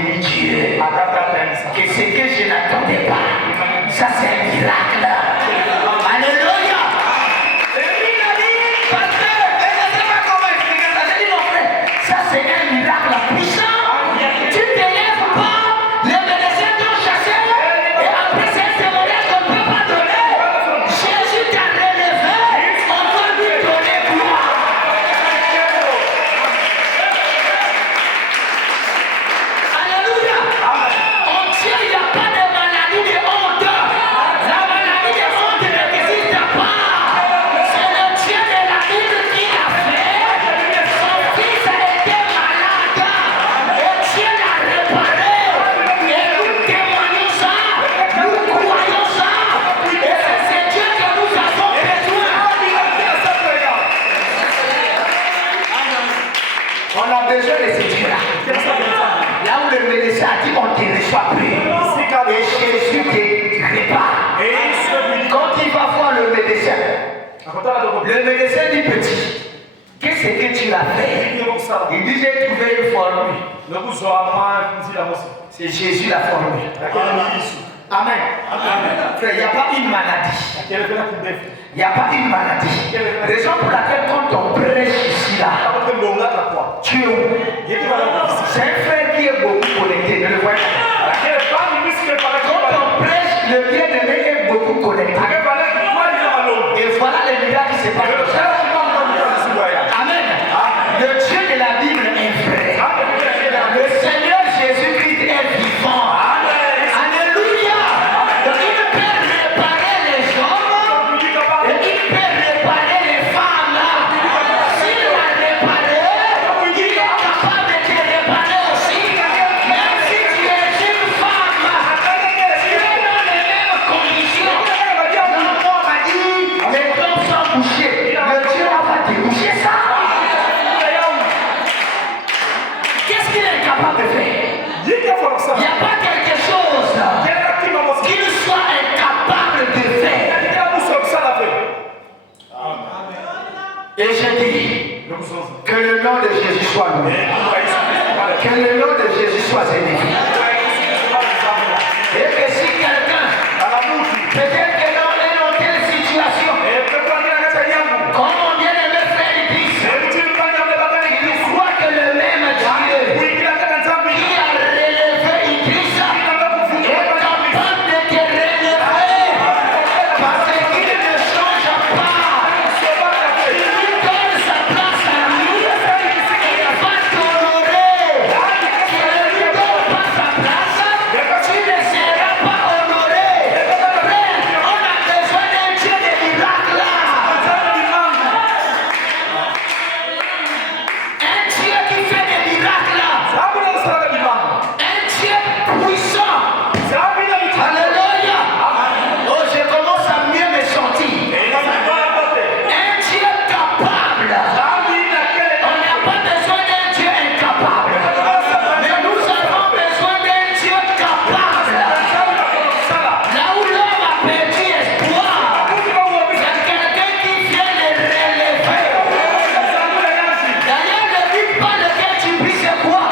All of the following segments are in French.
béni Dieu. Que ce que je n'attendais pas, ça c'est un miracle. Alléluia. Parce que je ne sais pas comment expliquer ça. Je dis mon frère, ça c'est un miracle puissant. Tu ne te lèves pas, les médecins t'ont chassé, et après c'est un témoignage qu'on ne peut pas donner. Jésus t'a relevé, on doit lui donner gloire. Alléluia. En Dieu, il n'y a pas de maladie de honte. La maladie de honte n'existe pas. C'est le Dieu de la Bible qui l'a fait. Son fils a été malade. Et Dieu l'a réparé. Et nous témoignons ça. Nous croyons ça. Et c'est ce Dieu que nous avons besoin. On a besoin de ce Dieu-là. Là où le médecin a dit on ne te reçoit plus. Et Jésus te répare. Quand il va voir le médecin dit petit, qu'est-ce que tu as fait? Il dit j'ai trouvé une formule. C'est Jésus la formule. Amen. Frère, il n'y a pas une maladie. Il n'y a pas une maladie. Raison pour laquelle quand on prêche ici là, tu es où? C'est un frère qui est beaucoup connecté. Ne le voyez pas. Quand on prêche, le bien-aimé est beaucoup connecté. Et voilà les miracles qui se passent. Amen. Le Dieu de la Bible est vrai. Le Seigneur Jésus-Christ est vivant. Alléluia. Donc il peut réparer les hommes et il peut réparer les femmes. S'il l'a réparé, il est capable de te réparer aussi. Même si tu es une femme, tu es dans les mêmes conditions. On m'a dit, les hommes sont bouchés. Le Dieu va déboucher ça. Qu'est-ce qu'il est capable de faire? Il n'y a pas quelque chose qu'il soit incapable de faire. Et je dis que le nom de Jésus soit loué. Que le nom de Jésus soit élevé. Et que si quelqu'un, peut-être que dans une telle situation, comme on vient de me faire l'église, il croit que le même Dieu qui a relevé Idriss est capable de te relever parce qu'il ne change pas. Il lui donne sa place à lui. Il va t'honorer. Si il ne lui donne pas sa place, tu ne seras pas honoré. Frère, on a besoin d'un Dieu de miracles. Un Dieu qui fait des miracles. Un Dieu puissant. Alléluia. Oh, je commence à mieux me sentir. Un Dieu capable. On n'a pas besoin d'un Dieu incapable. Mais nous avons besoin d'un Dieu capable. Là où l'homme a perdu espoir, il y a quelqu'un qui vient le relever. D'ailleurs, ne dites pas lequel tu pries, c'est quoi?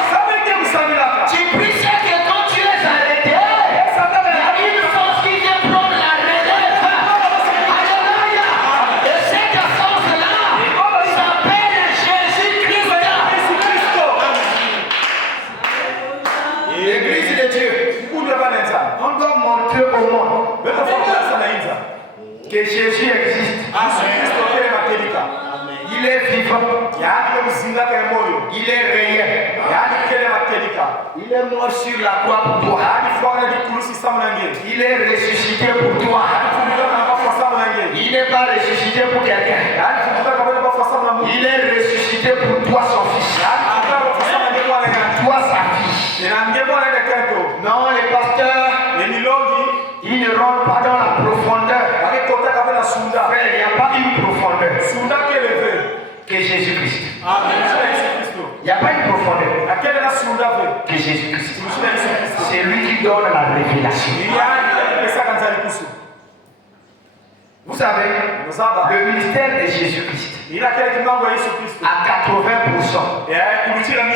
Tu pries, c'est que quand tu es arrêté, il y a une force qui vient prendre la relève. Alléluia. Et cette force-là s'appelle Jésus-Christ. L'église de Dieu, on doit montrer au monde que Jésus existe. Il est vivant. Il est réel. Il est mort sur la croix pour toi. Il est ressuscité pour toi. Il n'est pas ressuscité pour quelqu'un. Il est ressuscité pour toi, son fils. Toi, sa fille. Non, les pasteurs, ils ne rentrent pas dans la profondeur. Frère, il n'y a pas une profondeur que Jésus-Christ. Il n'y a pas une profondeur que Jésus-Christ. C'est lui qui donne la révélation. Vous savez, le ministère de Jésus-Christ, à 80%,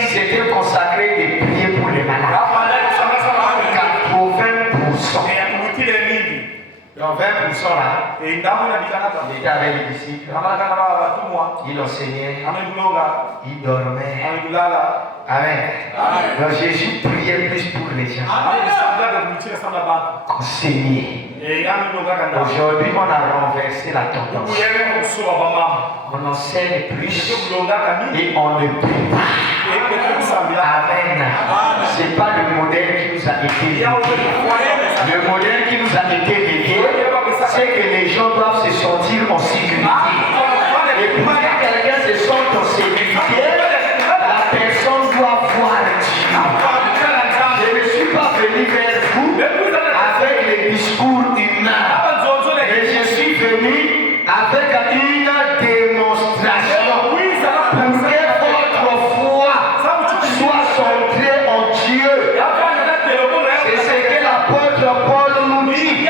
c'était consacré de prier pour les malades. ils sont là, il était avec les disciples, il enseignait, il dormait. Amen. Donc Jésus priait plus pour les gens. Enseigner. Aujourd'hui, on a renversé la tendance. On enseigne plus et on ne prie pas. Amen. Ce n'est pas le modèle qui nous a été légué. Le modèle qui nous a été légué, c'est que les gens doivent se sentir en sécurité. Et pour que quelqu'un se sente en sécurité, la personne doit voir Dieu. Je ne suis pas venu vers vous avec les discours humains, mais je suis venu avec une démonstration pour que votre foi soit centrée en Dieu. C'est ce que l'apôtre Paul nous dit.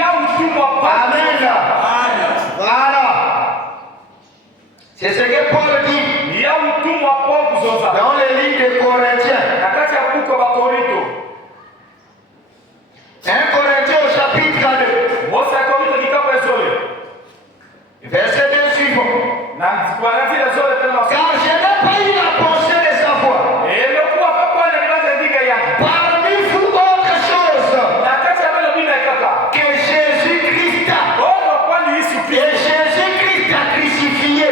Amen. Voilà. C'est ce que Paul dit dans les livres de Corinthiens. 1 Corinthiens au chapitre 2. Verset 2 suivant. Car je n'ai pas eu la pensée de savoir parmi vous autre chose que Jésus-Christ et Jésus-Christ a crucifié.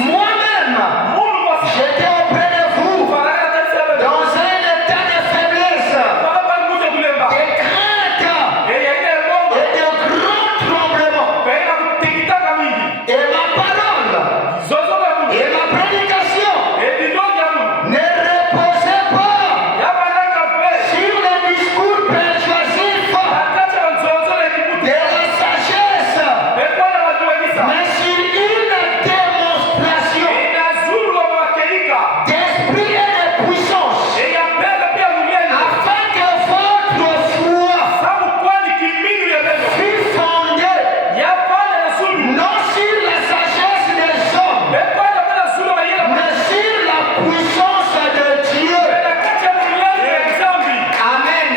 Moi-même, j'étais auprès de vous dans un état de faiblesse, de crainte et de grands tremblements. Et ma parole et ma prédication ne reposaient pas sur le discours persuasif de la sagesse, mais sur une démonstration d'esprit et de puissance, afin que votre foi fût fondée non sur la sagesse des hommes, mais sur la puissance de Dieu. Amen.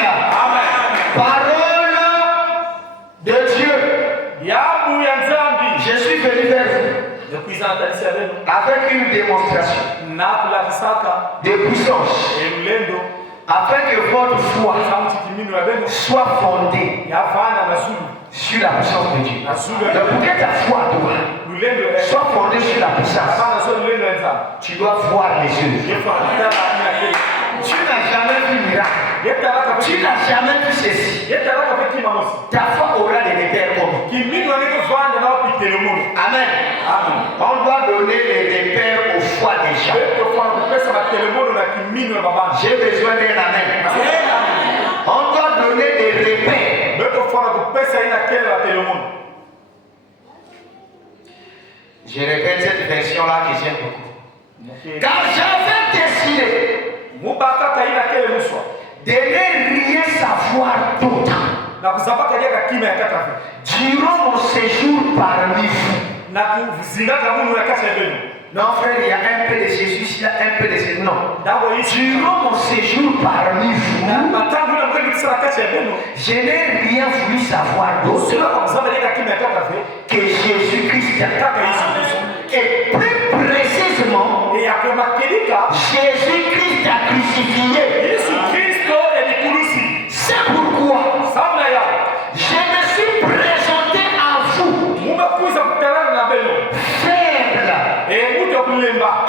Parole de Dieu. Je suis venu vers vous avec une démonstration de puissance, afin que votre foi soit fondée sur la puissance de Dieu. Donc pour que ta foi soit fondée sur la puissance, tu dois voir les yeux. Tu n'as jamais vu miracle. Tu n'as jamais vu ceci. Ta foi aura des repères comme. Amen. On doit donner les repères aux foi des gens. J'ai besoin d'un amen. On doit donner des repères. Je répète cette version-là que j'aime beaucoup. Car j'avais décidé de ne rien savoir d'autre durant mon séjour parmi vous. Non frère, il y a un peu de Jésus, il y a un peu de Jésus. Non. Durant mon séjour parmi vous, je n'ai rien voulu savoir d'autre que Jésus-Christ. Et plus précisément, Jésus-Christ a crucifié. C'est pourquoi je me suis présenté à vous faible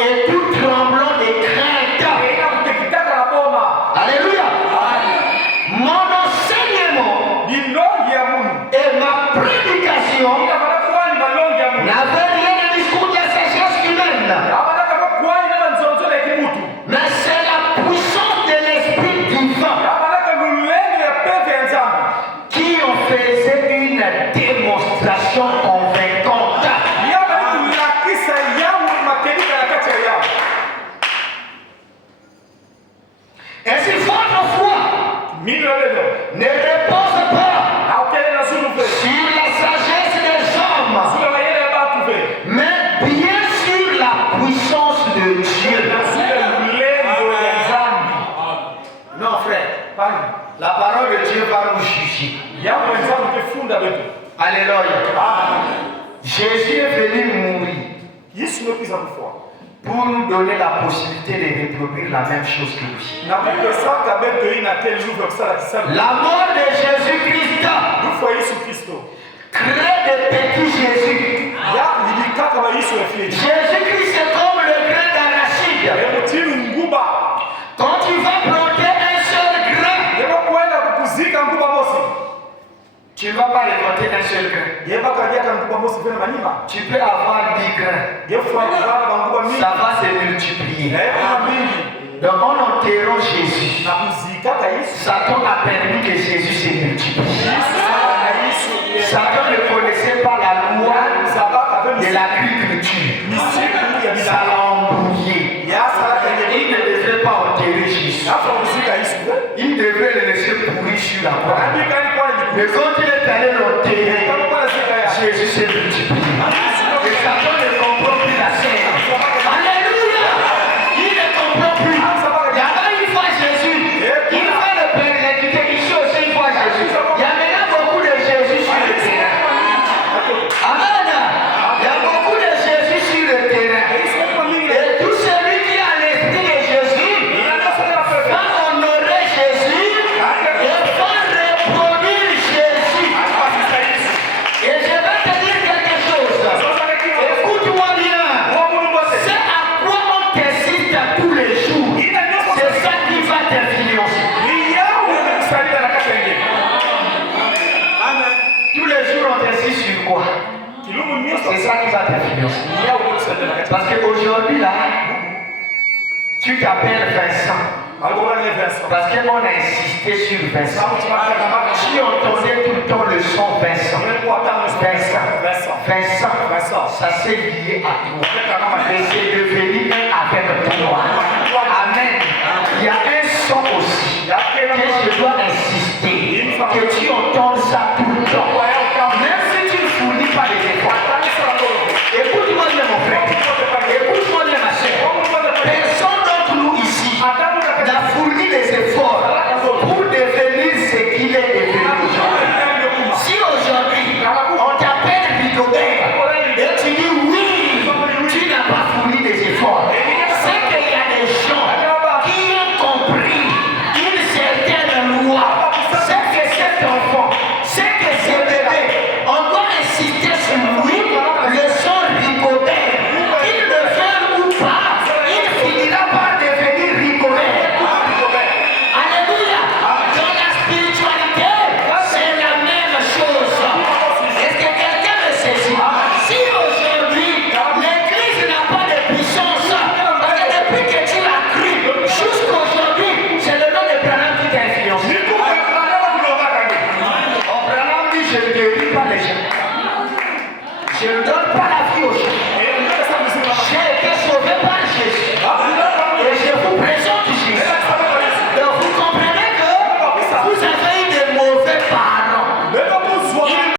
et tout tremblant de crainte. Alléluia. Mon enseignement et ma prédication n'avaient rien de discours de la sagesse humaine, mais c'est la puissance de l'Esprit divin qui en faisait une démonstration convaincante. Ainsi, votre foi ne repose pas sur la sagesse des hommes, mais bien sur la puissance de Dieu. Non, frère, la parole de Dieu va nous juger. Alléluia. Jésus est venu mourir pour nous donner la possibilité de reproduire la même chose que lui. La mort de Jésus-Christ crée des petits Jésus. Jésus-Christ est comme le grain d'arachide. Quand tu vas planter un seul grain, tu ne vas pas récolter un seul grain. Tu peux avoir 10 grains. Ça va se multiplier. Donc en enterrant Jésus, Satan a permis que Jésus se multiplie. Satan ne connaissait pas la loi de l'agriculture. Ça l'a embrouillé. Il ne devait pas enterrer Jésus. Il devait le laisser pourrir sur la croix. Mais quand il est allé l'enterrer, Jésus s'est multiplié. Et Satan ne comprend plus la scène. Alléluia! Il ne comprend plus. Il y avait une fois Jésus. Il va le persécuter. Ici aussi une fois Jésus. Il y a maintenant beaucoup de Jésus sur le terrain. Amen. Il y a beaucoup de Jésus sur le terrain. Et tout celui qui a l'esprit de Jésus va honorer Jésus et va reproduire Jésus. Et je vais te dire quelque chose. Écoute-moi bien. C'est à quoi on t'existe tous les jours. C'est ça qui va t'influencer. Tous les jours on t'existe sur quoi? C'est ça qui va t'influencer. Parce qu'aujourd'hui là, tu t'appelles Vincent. Parce qu'on a insisté sur Vincent. Tu entendais tout le temps le son Vincent. Vincent, ça s'est lié à toi. Et c'est devenu un avec toi. Amen. Il y a un son aussi que je dois insister. Que tu entendes ça tout le temps. Même si tu ne fournis pas les efforts. Écoute-moi bien mon frère. Écoute-moi bien ma soeur. Personne d'entre nous ici n'a fourni des efforts